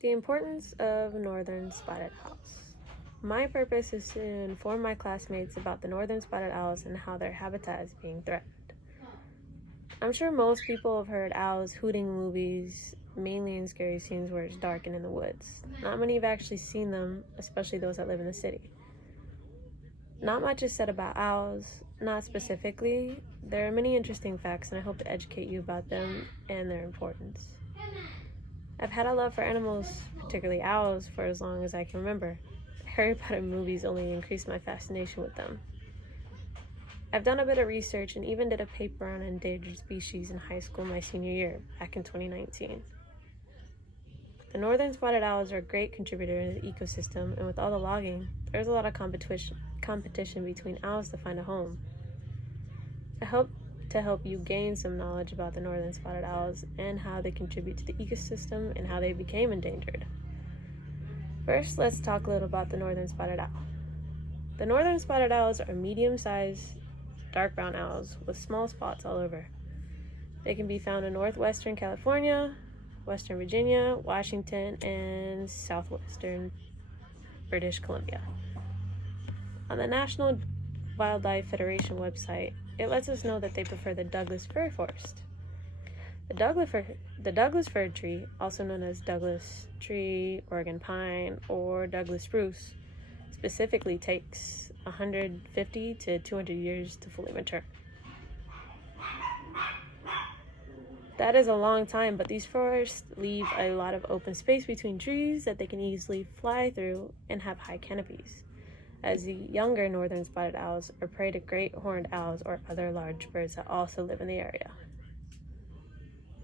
The importance of northern spotted owls. My purpose is to inform my classmates about the northern spotted owls and how their habitat is being threatened. I'm sure most people have heard owls hooting in movies, mainly in scary scenes where it's dark and in the woods. Not many have actually seen them, especially those that live in the city. Not much is said about owls, not specifically. There are many interesting facts, and I hope to educate you about them and their importance. I've had a love for animals, particularly owls, for as long as I can remember. Harry Potter movies only increased my fascination with them. I've done a bit of research and even did a paper on endangered species in high school my senior year, back in 2019. The northern spotted owls are a great contributor to the ecosystem, and with all the logging, there's a lot of competition between owls to find a home. I hope to help you gain some knowledge about the northern spotted owls and how they contribute to the ecosystem and how they became endangered. First, let's talk a little about the northern spotted owl. The northern spotted owls are medium-sized, dark brown owls with small spots all over. They can be found in northwestern California, Western Virginia, Washington, and southwestern British Columbia. On the National Wildlife Federation website, it lets us know that they prefer the Douglas fir forest. The Douglas fir tree, also known as Douglas tree, Oregon pine, or Douglas spruce, specifically takes 150 to 200 years to fully mature. That is a long time, but these forests leave a lot of open space between trees that they can easily fly through and have high canopies, as the younger northern spotted owls are prey to great horned owls or other large birds that also live in the area.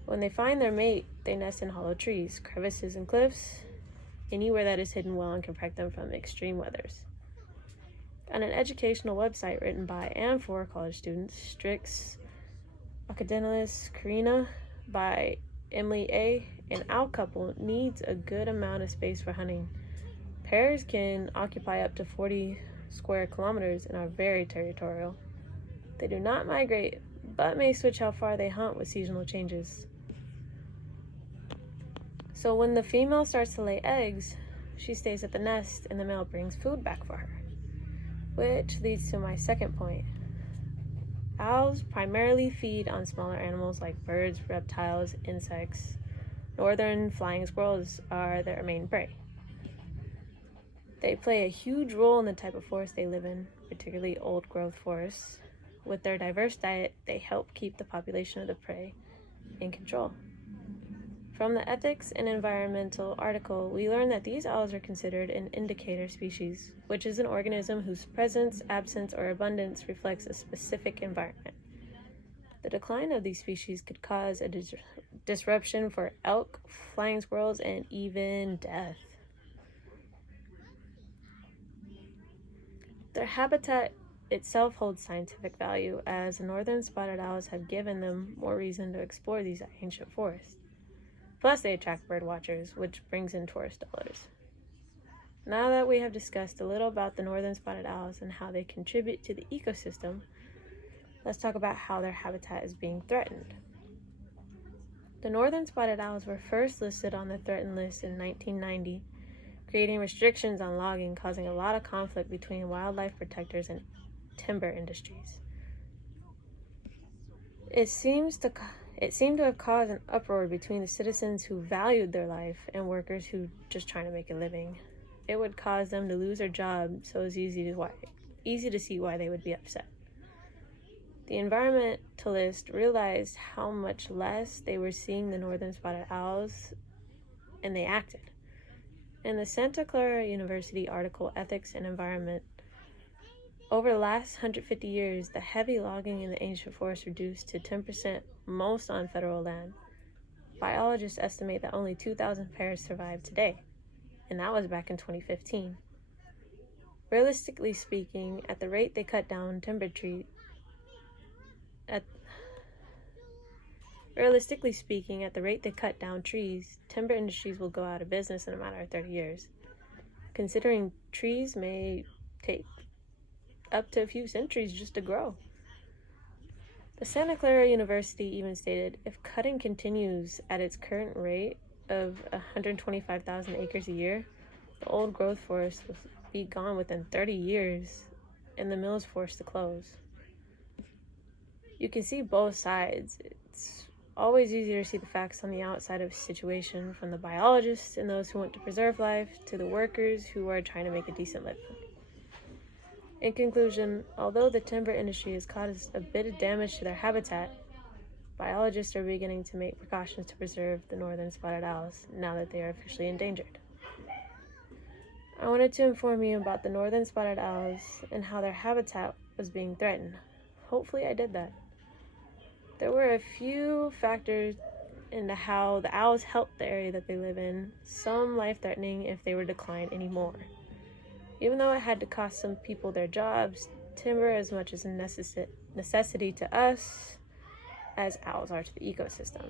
When they find their mate, they nest in hollow trees, crevices, and cliffs, anywhere that is hidden well and can protect them from extreme weathers. On an educational website written by and for college students, Strix Academilis Carina by Emily A., an owl couple needs a good amount of space for hunting. Pairs can occupy up to 40 square kilometers and are very territorial. They do not migrate, but may switch how far they hunt with seasonal changes. So when the female starts to lay eggs, she stays at the nest and the male brings food back for her. Which leads to my second point. Owls primarily feed on smaller animals like birds, reptiles, insects. Northern flying squirrels are their main prey. They play a huge role in the type of forest they live in, particularly old-growth forests. With their diverse diet, they help keep the population of the prey in control. From the Ethics and Environmental article, we learn that these owls are considered an indicator species, which is an organism whose presence, absence, or abundance reflects a specific environment. The decline of these species could cause a disruption for elk, flying squirrels, and even death. Their habitat itself holds scientific value, as the northern spotted owls have given them more reason to explore these ancient forests. Plus, they attract bird watchers, which brings in tourist dollars. Now that we have discussed a little about the northern spotted owls and how they contribute to the ecosystem, let's talk about how their habitat is being threatened. The northern spotted owls were first listed on the threatened list in 1990, creating restrictions on logging, causing a lot of conflict between wildlife protectors and timber industries. It seemed to have caused an uproar between the citizens who valued their life and workers who just trying to make a living. It would cause them to lose their job, so it's easy to see why they would be upset. The environmentalists realized how much less they were seeing the northern spotted owls, and they acted. In the Santa Clara University article, Ethics and Environment, over the last 150 years, the heavy logging in the ancient forest reduced to 10%, most on federal land. Biologists estimate that only 2,000 pairs survive today, and that was back in 2015. Realistically speaking, at the rate they cut down trees, timber industries will go out of business in a matter of 30 years. Considering trees may take up to a few centuries just to grow. The Santa Clara University even stated, if cutting continues at its current rate, of 125,000 acres a year, the old growth forest will be gone within 30 years, and the mill is forced to close. You can see both sides. It's always easier to see the facts on the outside of a situation, from the biologists and those who want to preserve life to the workers who are trying to make a decent living. In conclusion, although the timber industry has caused a bit of damage to their habitat, biologists are beginning to make precautions to preserve the northern spotted owls now that they are officially endangered. I wanted to inform you about the northern spotted owls and how their habitat was being threatened. Hopefully I did that. There were a few factors into how the owls helped the area that they live in, some life-threatening if they were to decline anymore. Even though it had to cost some people their jobs, timber as much as a necessity to us as owls are to the ecosystem.